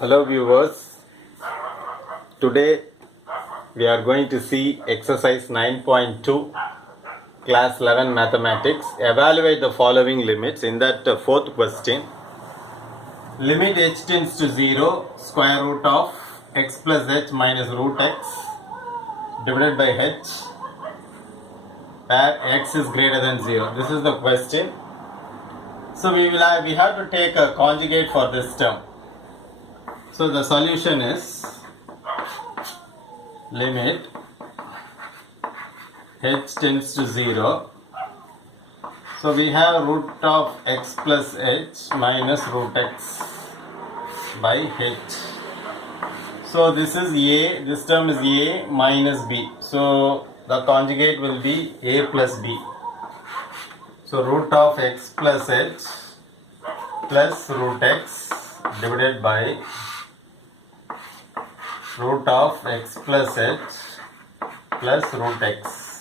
Hello viewers, today we are going to see exercise 9.2 class 11 mathematics. Evaluate the following limits. In that fourth question, limit h tends to 0 square root of x plus h minus root x divided by h where x is greater than 0. This is the question. So we have to take a conjugate for this term. So the solution is limit h tends to 0. So we have root of x plus h minus root x by h. So this is a, this term is a minus b. So the conjugate will be a plus b. So root of x plus h plus root x divided by root of x plus h plus root x.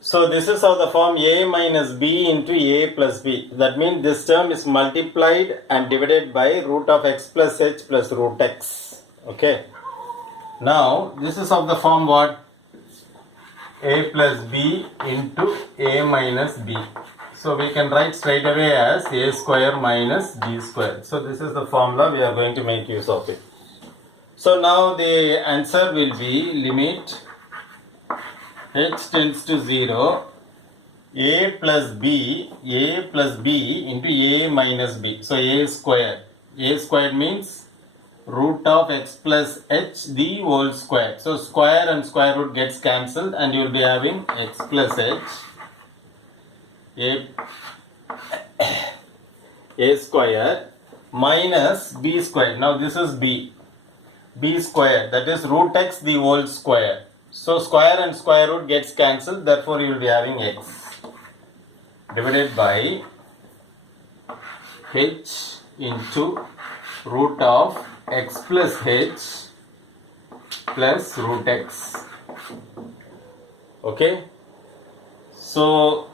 So this is of the form a minus b into a plus b. That means this term is multiplied and divided by root of x plus h plus root x. Okay. Now this is of the form what? A plus b into a minus b. So we can write straight away as a square minus b square. So this is the formula we are going to make use of it. So now the answer will be limit h tends to 0 a plus b into a minus b. So a square means root of x plus h the whole square. So square and square root gets cancelled and you will be having x plus h a square minus b square. Now this is b square, that is root x the whole square. So square and square root gets cancelled, therefore you will be having x divided by h into root of x plus h plus root x. Okay, so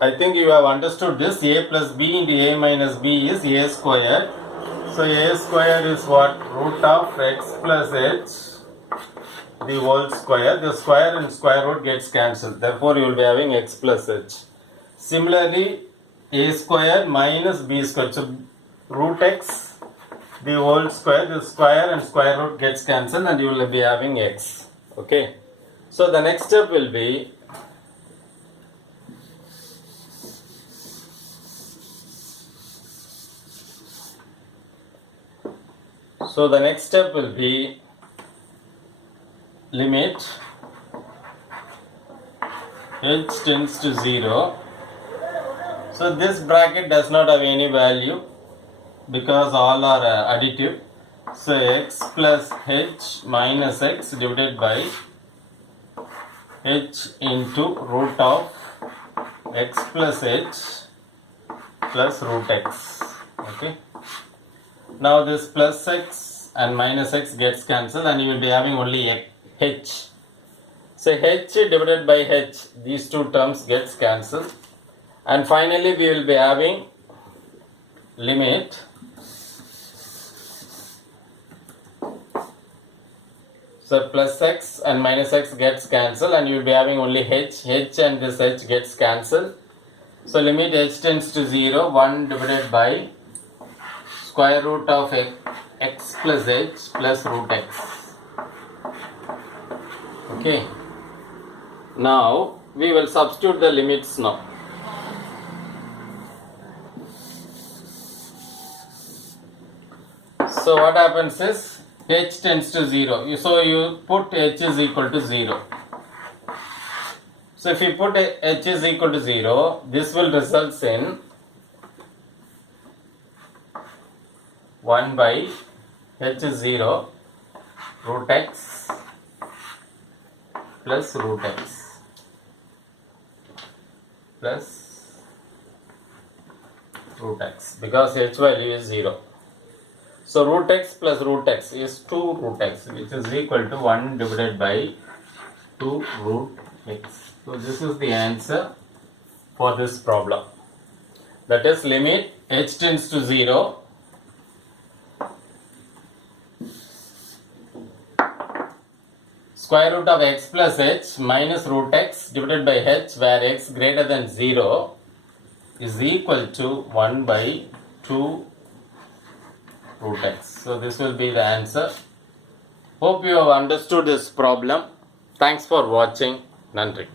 I think you have understood this. A plus b into a minus b is a square. So a square is what? Root of x plus h the whole square. The square and square root gets cancelled, therefore you will be having x plus h. Similarly, a square minus b square. So root x the whole square, the square and square root gets cancelled and you will be having x. Okay. So the next step will be limit h tends to 0. So this bracket does not have any value because all are additive. So x plus h minus x divided by h into root of x plus h plus root x. Okay. Now this plus x and minus x gets cancelled and you will be having only h. So h divided by h, these two terms gets cancelled. And finally we will be having limit so plus x and minus x gets cancelled and you will be having only h and this h gets cancelled. So limit h tends to 0, 1 divided by square root of x plus h plus root x. Okay. Now we will substitute the limits now. So what happens is h tends to 0. So you put h is equal to 0. So if you put h is equal to 0, this will result in 1 by h is 0 root x plus root x plus root x because h value is 0. So root x plus root x is 2 root x, which is equal to 1 divided by 2 root x. So this is the answer for this problem. That is limit h tends to 0 square root of x plus h minus root x divided by h where x greater than 0 is equal to 1 by 2 root x. So this will be the answer. Hope you have understood this problem. Thanks for watching. Nandri.